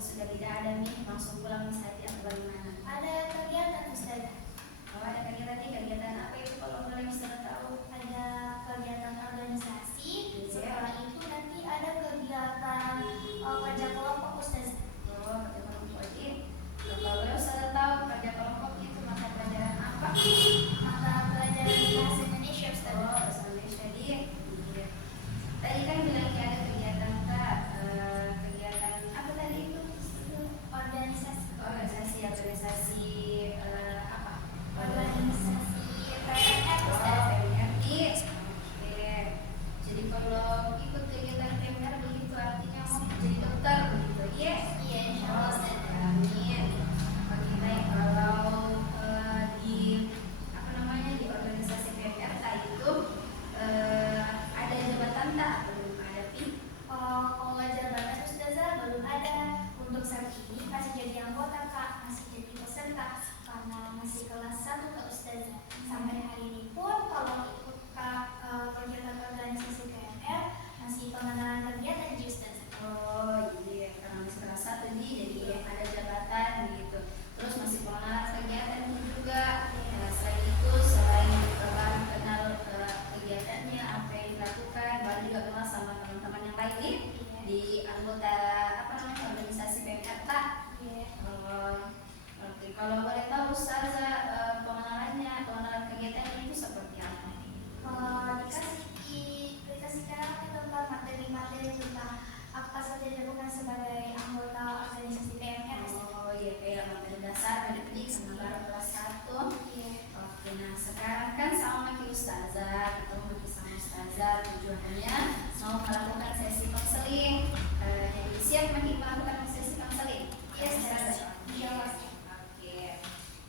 sudah tidak ada nih, langsung pulang saja atau bagaimana? Ada kegiatan Ustazah. Oh, ada kegiatan nih, kegiatan apa itu kalau boleh Ustazah tahu? Ada kegiatan organisasi. Iya. Setelah itu nanti ada kegiatan kerja kelompok Ustazah. Oh, kerja kelompok. Jadi kalau boleh Ustazah tahu kerja kelompok itu mata pelajaran apa? Mata pelajaran bahasa Indonesia Ustazah. Oh, bahasa Indonesia. Jadi tadi kan bilang ada kegiatan Kak, kegiatan apa tadi itu? Organisasi apa? Organisasi PNR Oh, Ustazah. PMRI. Oke. Jadi kalau ikut kegiatan PMR begitu artinya mau jadi dokter begitu, iya? Iya, insyaallah Ustazah. Amin. Oke, baik. Kalau di apa namanya di organisasi PMR itu ada jabatan tak? Belum ada pi? Kalau jabatan Ustazah belum ada. Untuk saat ini masih jadi anggota Kak, masih jadi peserta karena masih kelas 1 Kak Ustazah. Sampai hari ini pun kalau ikut Kak kegiatan organisasi KMR masih pengenalan kegiatan di Ustazah. Oh iya, karena masih kelas 1 nih, jadi ada jabatan gitu. Terus masih pengenalan kegiatan juga. Ya, selain itu, selain baru kenal kegiatannya, apa yang dilakukan, baru juga kenal sama teman-teman yang lain nih di anggota apa namanya organisasi PMR tak? Iya. Oke, kalau boleh tahu Ustazah pengenalan kegiatannya itu seperti apa? Dikasihkan tentang materi-materi tentang apa saja dilakukan sebagai anggota organisasi PMR. Oh iya, kayak materi dasar dari PIK sama baru kelas 1. Iya. Oke, nah sekarang kan sama Maki Ustazah, ketemu Maki sama Ustazah, tujuannya mau melakukan sesi konseling. Jadi siap Maki melakukan sesi konseling? Iya, Ustazah. Iya, pasti. Oke,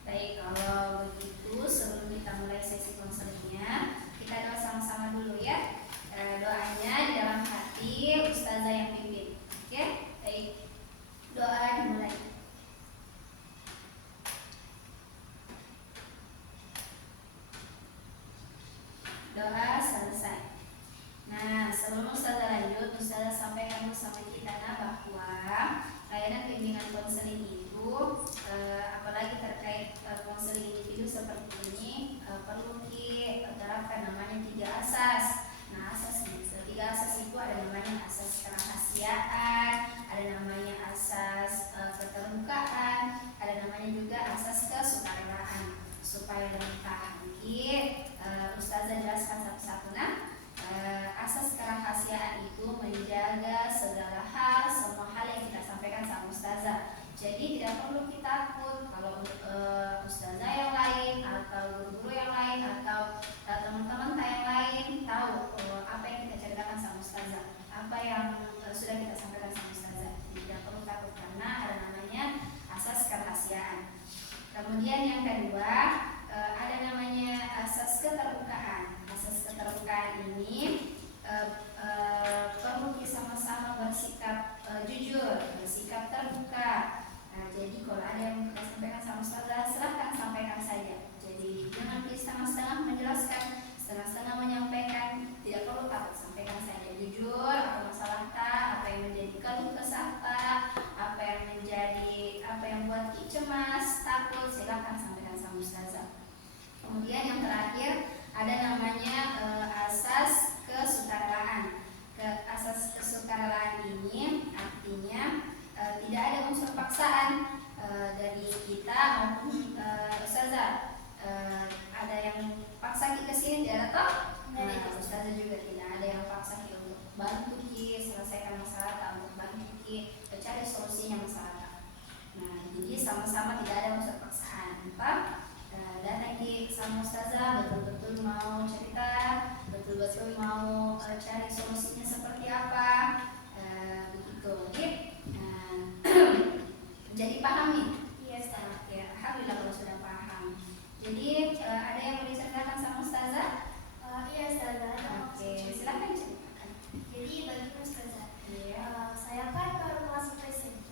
baik, kalau begitu sebelum kita mulai sesi konselingnya, kita doa sama-sama dulu ya. Doanya di dalam hati Ustazah yang pimpin. Oke, baik. Doa dimulai. Doa selesai. Nah, sebelum Ustazah lanjut, Ustazah sampaikan bersama kita bahwa layanan bimbingan konseling itu, apalagi terkait konseling individu seperti ini, perlu diterapkan namanya 3 asas. Nah, asas itu 3 asas itu ada namanya asas kerahasiaan, ada namanya asas keterbukaan, ada namanya juga asas kesukarelaan. Supaya lengkap nanti Ustazah jelaskan satu-satu. Nah, asas kerahasiaan itu menjaga segala hal, semua hal yang kita sampaikan sama Ustazah. Jadi tidak perlu kita takut kalau Ustazah yang lain atau guru-guru yang lain atau teman-teman yang lain tahu apa yang kita ceritakan sama Ustazah, apa yang sudah kita sampaikan sama Ustazah. Tidak perlu takut karena ada namanya asas kerahasiaan. Kemudian yang kedua, ada namanya asas keterbukaan. Asas keterbukaan ini perlu sama-sama bersikap jujur, bersikap terbuka. Jadi kalau ada yang kita sampaikan sama Ustazah, silahkan sampaikan saja. Jadi jangan setengah-setengah menjelaskan, setengah-setengah menyampaikan. Tidak perlu takut, sampaikan saja jujur. Apa masalah tak, apa yang menjadi keluh kesah tak, apa yang buat cemas, takut, silahkan sampaikan sama Ustazah. Kemudian yang terakhir ada namanya asas kesukarelaan. Asas kesukarelaan ini artinya tidak ada unsur paksaan dari kita maupun Ustazah. Ada yang paksa kita kesini tidak ada toh? Ustazah juga tidak ada yang paksa kita untuk bantu kita selesaikan masalah, untuk bantu kita cari solusinya masalah. Nah, jadi sama-sama tidak ada unsur paksaan. Datang sama Ustazah betul-betul mau cerita, betul-betul mau cari solusinya seperti apa, begitu. Jadi paham nih? Iya, Ustazah. Ya, alhamdulillah kalau sudah paham. Jadi ada yang mau diceritakan sama Ustazah? Iya, Ustazah. Oke, silakan ceritakan. Jadi bagi Ustazah, Iya. saya kan baru masuk SMP,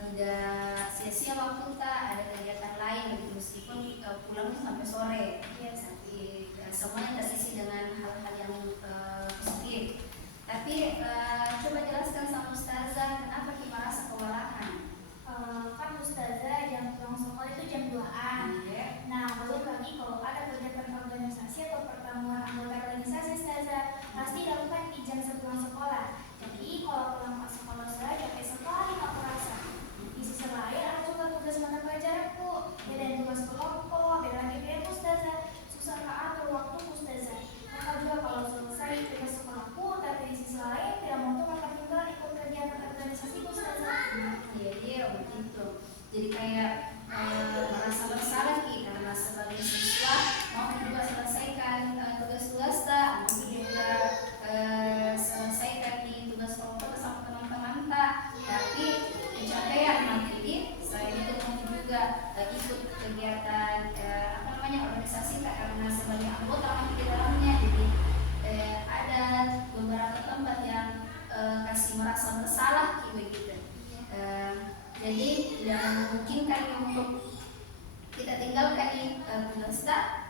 tidak sia-sia waktu tak ada kegiatan lain gitu, meskipun pulangnya sampai sore. Iya. Tapi semuanya tersisi dengan hal-hal yang positif. Tapi coba jelaskan sama Ustazah kenapa kita merasa kewalahan. Kan Ustazah jam pulang sekolah itu jam 2-an. Iya. Nah, belum lagi kalau ada kegiatan organisasi atau pertemuan anggota organisasi Ustazah pasti dilakukan di jam sepulang sekolah. Jadi kalau pulang ke sekolah saya capek sekali nggak merasa. Di sisi lain ada juga tugas mata pelajaranku, beda tugas kelompok, beda lagi beda Ustazah. Susah nggak atur waktu Ustazah. Maka juga kalau selesai tugas sekolahku, tapi di sisi lain tidak mau tuh maka tinggal ikut kegiatan organisasi Ustazah. Iya begitu. Jadi kayak merasa bersalah karena sebagai siswa mau juga selesaikan tugas-tugas tak, mungkin juga selesaikan di tugas kelompok sama teman-teman tak, tapi kecapean nanti selain itu mungkin juga ikut kegiatan organisasi tak karena sebagai anggota masih di dalamnya. Jadi ada beberapa tempat yang kasih merasa bersalah begitu. Jadi tidak memungkinkan untuk kita tinggalkan tugas tak,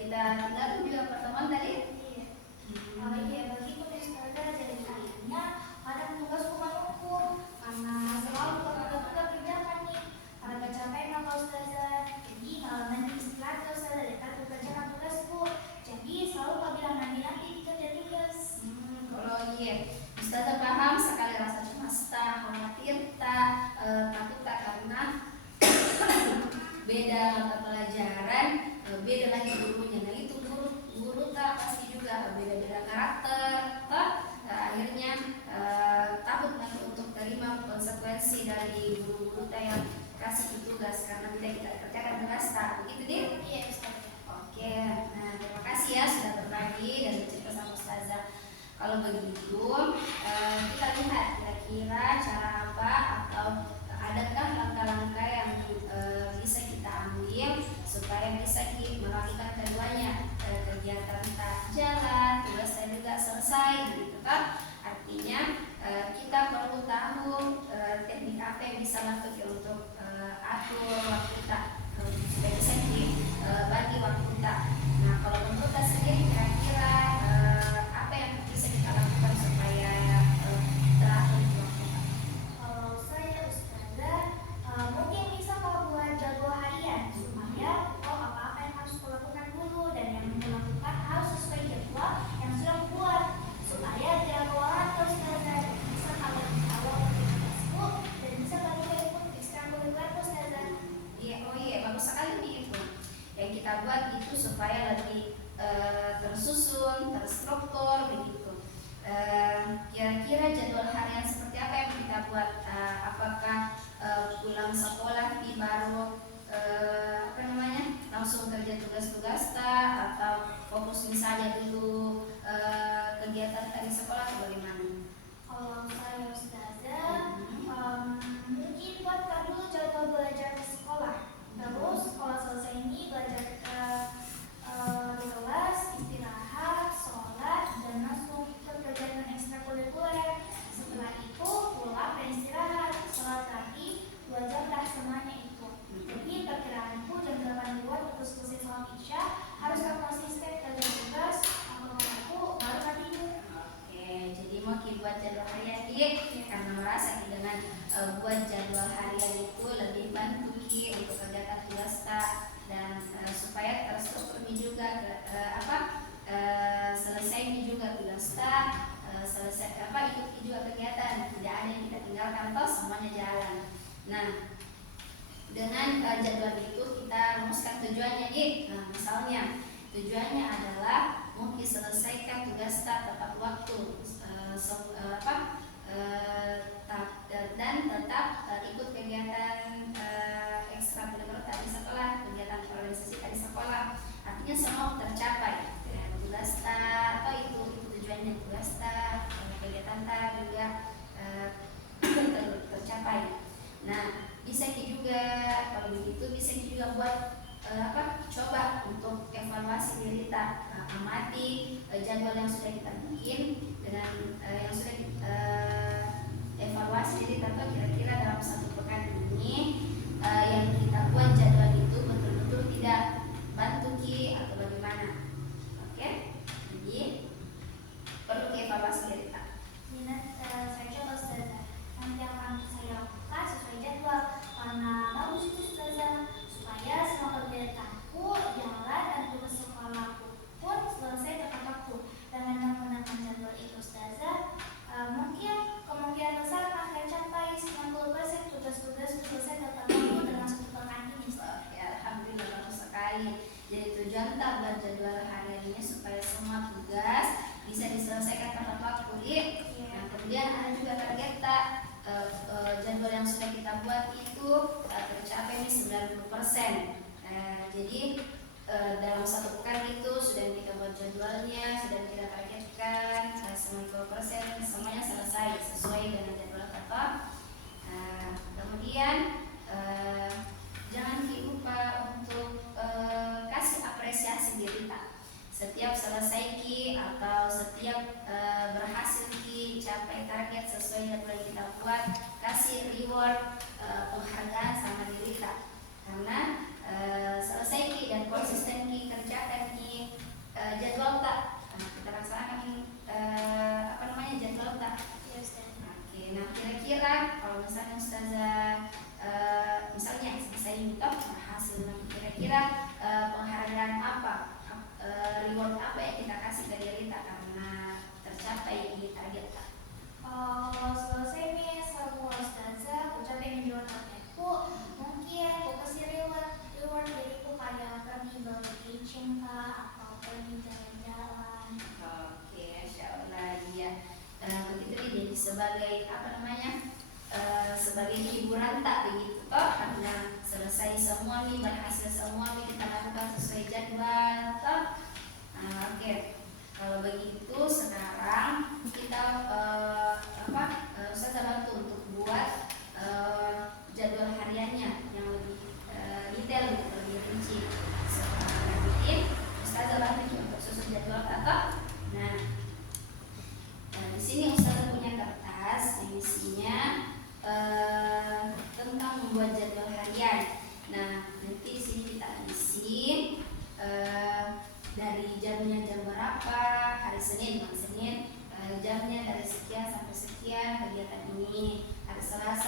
kita tinggalkan juga pertemuan tadi. Iya, begitu Ustazah. Jadi akhirnya kadang tugasku menumpuk karena selalu tertunda kerjakan nih. Karena kecapean apa Ustazah. Jadi malam nanti istirahat Ustazah dekat kerjakan tugasku. Jadi selalu kau bilang nanti kerja tugas. Kalau iya, Ustazah paham sekali rasa cemas tak, khawatir tak, takut tak karena beda mata pelajaran, beda lagi gurunya. Nah itu guru tak pasti juga beda-beda karakter, tak? Akhirnya takut nanti untuk terima konsekuensi dari guru-guru tak yang kasih tugas karena kita kerjakan tugas tak, begitu deh? Iya Ustazah. Oke, nah terima kasih ya sudah berbagi dan bercerita sama Ustazah. Kalau begitu, kita lihat kira-kira cara apa atau adakah langkah-langkah yang bisa kita ambil supaya bisa melakukan keduanya, kegiatan tak jalan, tugas dan juga selesai, gitu kan? Artinya kita perlu tahu teknik apa yang bisa lakukan untuk atur waktu tak supaya bisa dibagi waktu tak. Nah, kalau menurut kita sendiri kira-kira apa yang bisa kita lakukan supaya teratur waktu tak? Kalau saya Ustazah, mungkin bisa kau buat jadwal harian supaya kau apa-apa yang harus kau lakukan dulu dan yang dilakukan harus sesuai jadwal yang sudah kau buat supaya tidak kewalahan terus Ustazah. Bisa kalau di awal aktivitasku dan bisa kalau ikut ekstrakurikuler Ustazah. Iya, bagus sekali nih itu. Yang kita buat itu supaya lebih tersusun, terstruktur begitu. Kira-kira jadwal harian seperti apa yang kita buat? Apakah pulang sekolah baru langsung kerja tugas-tugas tak, atau fokus misalnya dulu kegiatan tadi sekolah atau bagaimana? Kalau saya Ustazah, mungkin buatkan dulu jadwal belajar ke sekolah. Terus kalau selesai ini belajar ke kelas, istirahat, sholat, dan langsung ke kegiatan ekstrakurikuler. Setelah itu pulang dan istirahat, sholat lagi, 2 jam dah semuanya itu. Jadi perkiraanku jam 8 keluar terus selesai sholat isya, harus konsisten kerja tugas, aku baru tadi tidur. Oke, jadi mau buat jadwal harian karena merasa dengan buat jadwal harian itu lebih bantu untuk kerjakan tugas tak dan supaya terstruktur juga selesai juga tugas tak, selesai ikuti juga kegiatan, tidak ada yang kita tinggalkan toh semuanya jalan. Nah, dengan jadwal itu kita rumuskan tujuannya nah, misalnya tujuannya adalah mungkin selesaikan tugas tak tepat waktu, dan tetap ikut kegiatan ekstrakurikuler tadi sekolah, kegiatan organisasi tadi sekolah. Artinya semua tercapai. Tugas tak atau itu tujuannya tugas tak, kegiatan tak juga tercapai. Nah, bisa juga kalau begitu bisa juga buat coba untuk evaluasi diri tak, amati jadwal yang sudah kita bikin dengan yang sudah evaluasi diri tak kira-kira dalam kita buat itu tercapai nih 90%. Jadi dalam satu pekan itu sudah kita buat jadwalnya, sudah kita targetkan 90%, semuanya selesai sesuai dengan jadwal kakak. Kemudian jangan lupa untuk kasih apresiasi diri Rita. Setiap selesai Ki atau setiap berhasil Ki capai target sesuai jadwal yang kita buat, kasih reward penghargaan sama diri Rita. Karena selesai Ki dan konsisten Ki kerjakan Ki jadwal tak kita laksanakan jadwal tak. Ya Ustaz. Oke, nah kira-kira kalau misalnya Ustazah misalnya saya minta hasil, kira-kira penghargaan apa, reward apa yang kita kasih ke diri Rita karena tercapai di target Kak? Kalau selesai nih semua ustazah ucapin menjual targetku, mungkin aku kasih reward diriku kayak pergi beli cinta atau pergi jalan-jalan. Oke, Masya Allah, iya. Begitu nih, jadi sebagai sebagai hiburan tak begitu toh, karena selesai semua nih, berhasil semua nih, kita lakukan sesuai jadwal toh. Oke. Kalau begitu sekarang kita Ustazah bantu untuk buat jadwal hariannya yang lebih detail, lebih rinci. Sekarang Ustazah bantu untuk susun jadwal kakak. Nah, di sini Ustazah punya kertas yang isinya tentang membuat jadwal harian. Nah, nanti di sini kita isi dari jamnya jam berapa, hari Senin, jamnya dari sekian sampai sekian kegiatan ini, hari Selasa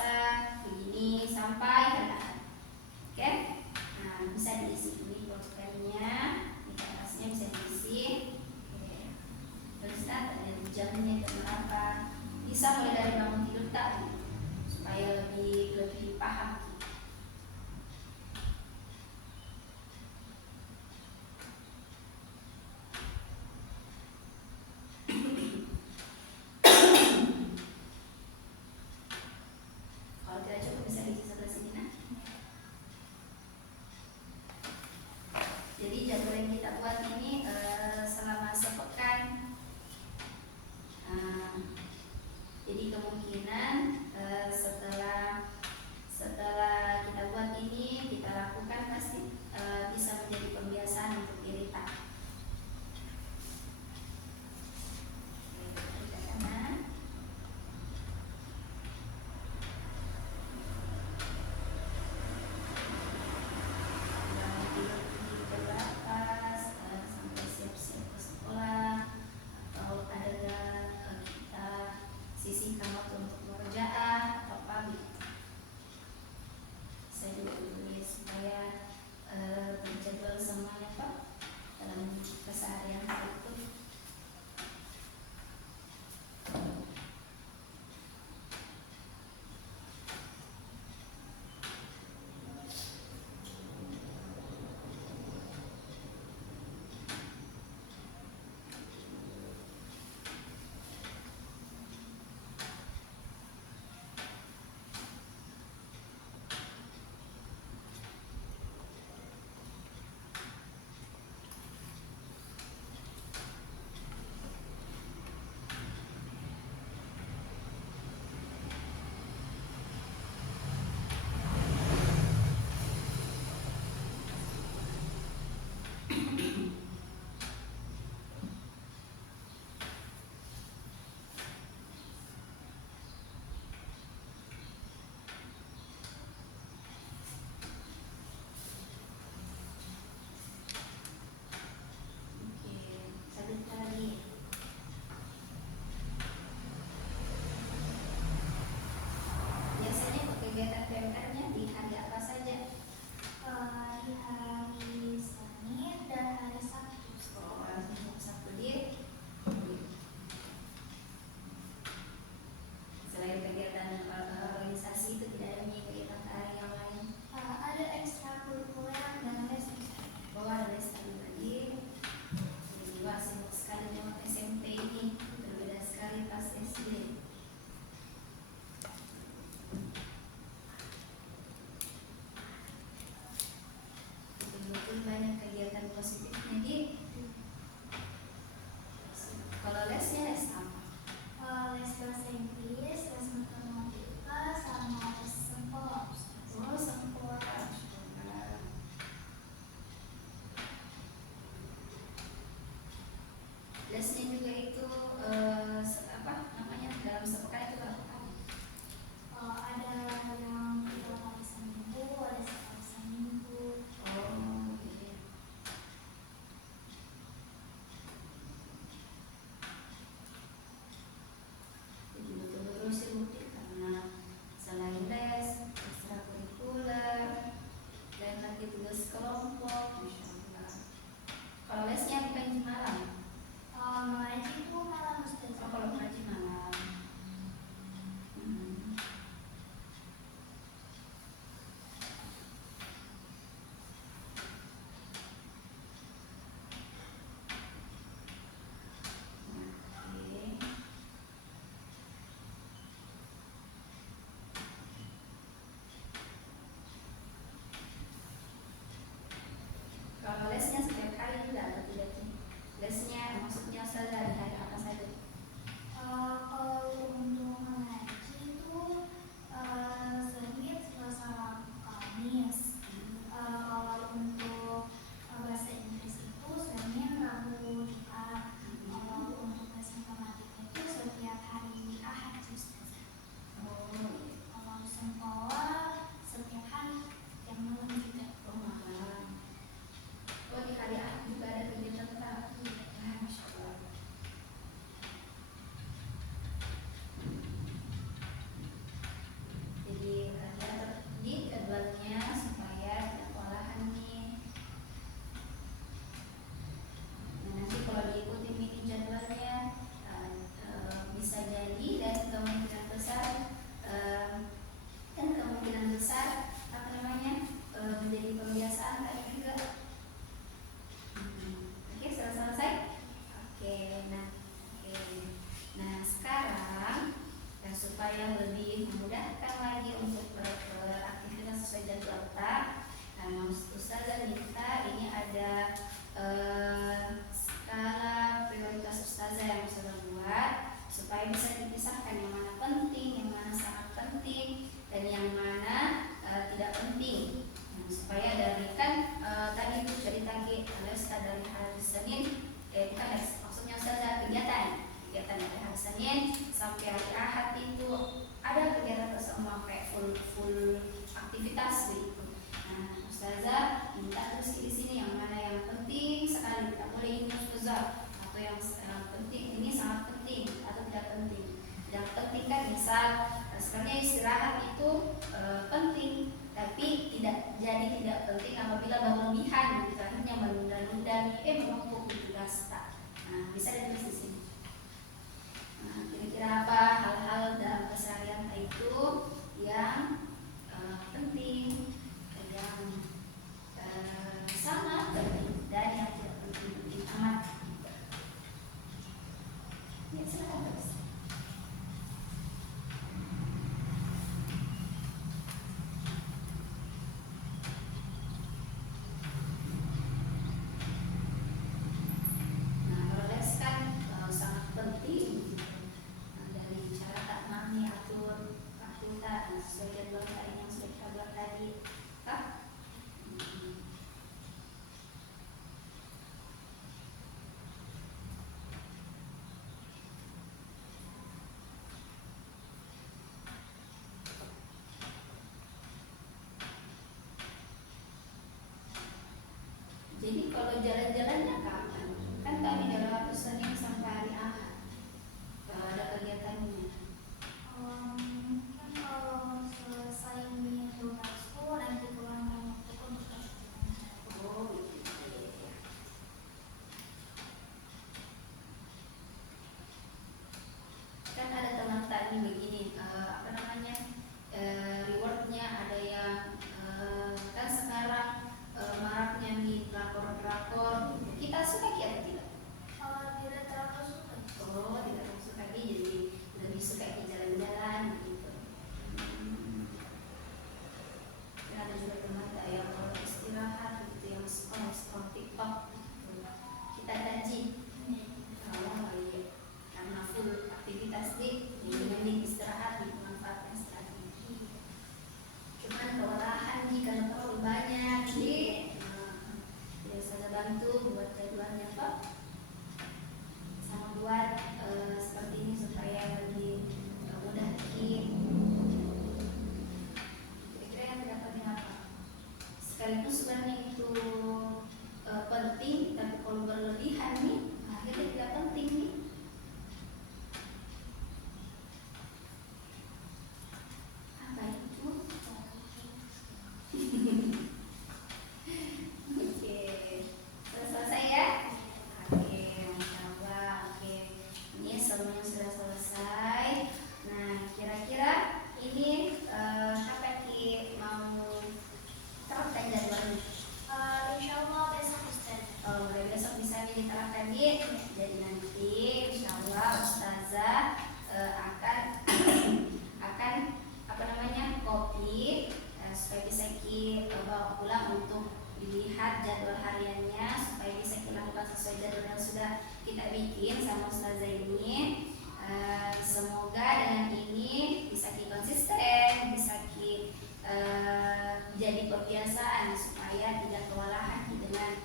juga atau tidak nih? Lesnya maksudnya Ustazah di hari apa saja? Kalau untuk mengaji itu Senin, Selasa, Kamis. Kalau untuk bahasa Inggris itu Senin, Rabu, Jumat. Kalau untuk bahasa matematika itu setiap hari Ahad sih, Ustazah. Oh iya. Kalau sekolah setiap hari yang malam juga. Oh malam. Oh di hari Ahad juga ada kegiatan tetap. Ah, Masya Allah. Jadi diatur di jadwalnya supaya tidak kewalahan nih. Nah, nanti kalau diikuti ini jadwalnya bisa jadi dan kemungkinan besar apa namanya menjadi kebiasaan kayak juga. Oke, sudah selesai. Oke, nah sekarang supaya lebih memudahkan lagi untuk beraktivitas sesuai jadwal tak, nah Ustazah minta ini ada skala prioritas Ustazah yang Ustazah buat supaya bisa dipisahkan yang mana penting, yang mana sangat penting, dan yang mana tidak penting. Nah, supaya dari kan tadi itu cerita dari hari Senin, maksudnya Ustazah kegiatan dari hari Senin sampai hari Ahad itu ada kegiatan semua kayak full aktivitas gitu. Nah, Ustazah minta terus di sini yang mana yang penting sekali, tidak boleh ini Ustazah, atau yang penting ini sangat penting atau tidak penting. Tidak penting kan misal sebenarnya istirahat itu penting, tapi tidak penting apabila berlebihan gitu, akhirnya menunda-nunda menumpuk gitu tak. Nah, bisa ditulis di sini. Nah, kira-kira apa hal-hal dalam keseharian itu yang penting, yang sangat penting dan yang tidak penting amat. Ya, silakan terus. Nah, kalau les kan sangat penting. Nah, dari cara tak mami atur aktivitas sesuai jadwal tadi yang sudah kita buat tadi, kak? Jadi kalau jalan-jalannya kapan? Kan kami dalam waktu Senin sampai hari Ahad ada kegiatannya. Mungkin kalau selesai minggu itu nanti pulang waktu untuk jalan-jalan. Oh, gitu. Kan ada teman tadi begini, apa namanya rewardnya ada yang kan sekarang maraknya di drakor-drakor. Kita suka atau tidak? Tidak terlalu suka. Oh, tidak suka jadi lebih suka jalan-jalan gitu. Ya, ada juga teman yang kalau istirahat gitu yang scroll TikTok gitu. Kita kaji. Oh iya, karena full aktivitas jadi istirahat dimanfaatkan strategi. Cuman kewalahan karena terlalu banyak saya bantu buat jadwalnya Pak, sama buat seperti ini supaya lebih mudah lagi. Kira-kira yang didapatkan apa? Sekalipun sebenarnya itu penting, tapi kalau berlebihan nih akhirnya tidak penting nih. Apa itu? Oke, selesai ya? Oke, Masya Allah. Oke, ini semuanya sudah selesai. Nah, kira-kira ini kapan mau terapkan jadwalnya? Insya Allah besok Ustaz. Oh, mulai besok bisa diterapkan di. Jadi nanti Insya Allah Ustazah akan apa namanya kopi supaya bisa bawa pulang untuk dilihat jadwal hariannya supaya bisa kita lakukan sesuai jadwal yang sudah kita bikin sama Ustazah ini. Semoga dengan ini bisa konsisten, bisa jadi kebiasaan supaya tidak kewalahan dengan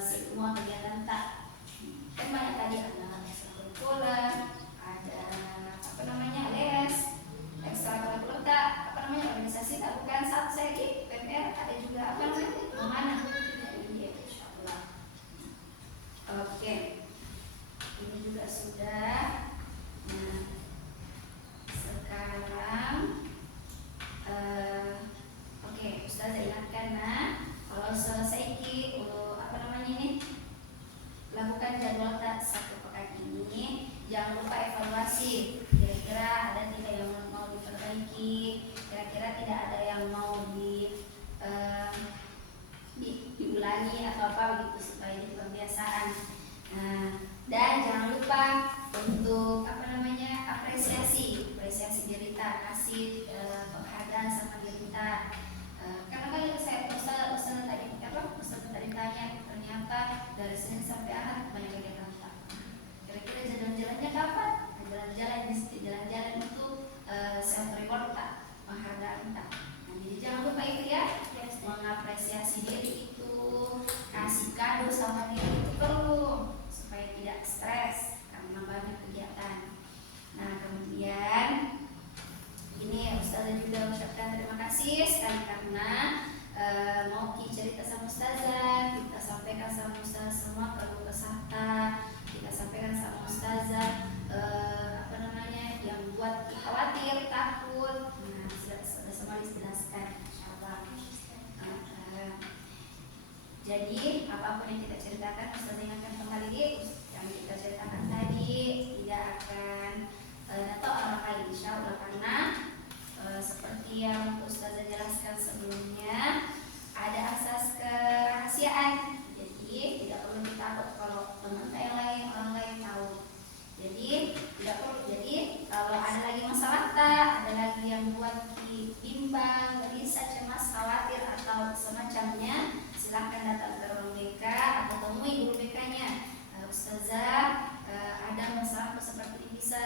semua kegiatan tak. Kan banyak tadi ada ekstrakurikuler, ada les, ekstrakurikuler tak organisasi tak, bukan satu saya di PPR ada juga mana ini insyaallah. Oke, ini juga sudah. Nah, sekarang oke, Ustazah ingatkan kalau selesai ini lakukan jadwal tak satu pekan ini, jangan lupa evaluasi kira-kira ada tidak yang mau diperbaiki, kira-kira tidak ada yang mau diulangi atau apa begitu supaya jadi kebiasaan. Dan jangan lupa untuk apresiasi diri kita, kasih penghargaan sama diri kita. Karena kan saya Ustazah tadi tanya, ternyata dari Senin sampai Ahad banyak kegiatan tak. Kira-kira jalan-jalannya kapan? Jalan-jalan itu self reward tak, penghargaan tak. Jadi jangan lupa itu ya, mengapresiasi diri itu, kasih kado sama diri itu perlu supaya tidak stres karena banyak kegiatan. Nah, kemudian ini Ustazah juga mengucapkan terima kasih sekali karena mau cerita sama Ustazah, kita sampaikan sama Ustazah semua keluh kesah, kita sampaikan sama Ustazah yang buat khawatir, takut. Nah, sudah semua dijelaskan insyaallah. Jadi apapun yang kita ceritakan, Ustazah ingatkan kembali yang kita ceritakan tadi tidak akan atau orang lain insyaallah, karena seperti yang Ustazah jelaskan sebelumnya ada asas kerahasiaan. Jadi tidak perlu ditakut kalau teman yang lain, orang lain tahu. Jadi tidak perlu. Jadi kalau ada lagi masalah tak, ada lagi yang buat bimbang, gelisah, cemas, khawatir atau semacamnya, silahkan datang ke ruang BK atau temui guru BK-nya. Ustazah ada masalah seperti ini, bisa